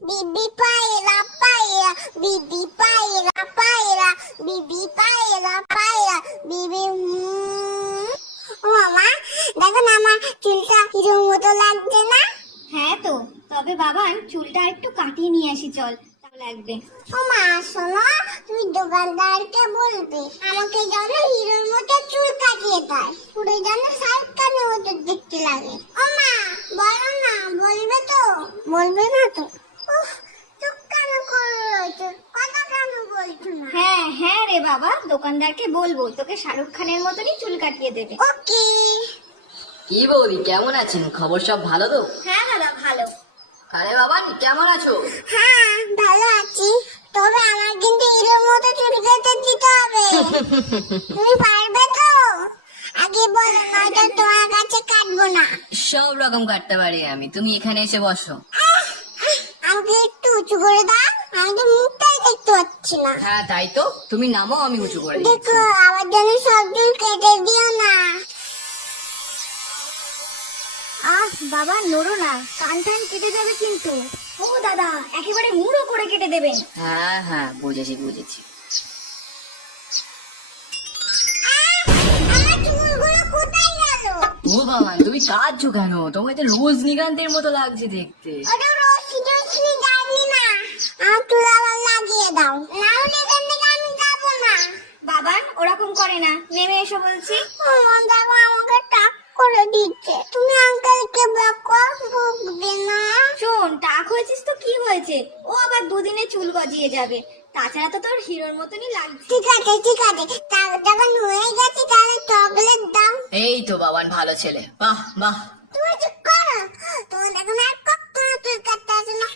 বিবি পায়রা পায়রা, বিবি পায়রা পায়রা, বিবি পায়রা পায়রা, বিবি ও মামা, দেখো না আমার চুলটা হিরোর মতো লাগছে না? হ্যাঁ তো, তবে বাবান চুলটা একটু কাটিয়ে নিয়ে আসি চল, তাহলে লাগবে। ও মা শোনো, তুমি দোকানদারকে বলবে আমাকে যেন হিরোর মতো চুল কাটিয়ে দেয়, পুরো যেন শাহরুখ খানের মতো দেখতে লাগে। ও মা বলো না, বলবে তো? বলবে না তো? উফ, চুপ কেন করে রয়েছে, কথা কেন বলছো না? হ্যাঁ হ্যাঁ রে বাবা, দোকানদারকে বলবো তোকে শাহরুখ খানের মতনই চুল কাটিয়ে দেবে। ওকে। কি বৌদি, কেমন আছেন? খবর সব ভালো তো? হ্যাঁ দাদা ভালো। আরে বাবা, কেমন আছো? হ্যাঁ ভালো আছি, তবে আমার কিন্তু হিরোর মতো চুল কেটে দিতে হবে। তুমি পারবে তো? আগে বলো, নয়তো তোমার কাছে কাটবো না। সব রকম কাটতে পারি আমি, তুমি এখানে এসে বসো। আমাকে একটু উঁচু করে দাও, আমি তো মুখটাই দেখতে পাচ্ছি না। হ্যাঁ তাই তো, তুমি নামো, আমি উঁচু করে দিচ্ছি। দেখো আমার জন্য সব চুল কেটে দিও না। আহ বাবা নড়ো না, কান টান কেটে যাবে কিন্তু। ও দাদা, একেবারে মুড়ো করে কেটে দেবেন। হ্যাঁ হ্যাঁ, বুঝেছি বুঝেছি। আমার চুলগুলো কোথায় গেল? ও বাবা, তুমি কাঁদছো কেন? তোমাকে তো রজনীকান্তের মতো লাগছে দেখতে। ওটা রশ্মি টশ্মি যায়নি না, আমার চুল আবার লাগিয়ে দাও, না হলে এখান থেকে আমি যাবো না। বাবান ওরকম করে না, নেমে এসো বলছি। আমার দেখো আমাকে টাক করে দিচ্ছে, তুমি আঙ্কেলকে বকো, বকবে না। শোন, টাক হয়েছিস তো কি হয়েছে, ও আবার দুদিনে চুল গজিয়ে যাবে, তাছাড়া তো তোর হিরোর মতনই লাগছে। ঠিক আছে ঠিক আছে, টাক যখন হয়ে গেছে তাহলে চকলেট দাও। এই তো বাবান, ভালো ছেলে, বাহ বাহ। তুমি চুপ করো, তোমার দেখো না আর কখনো চুল কাটতে আসে না।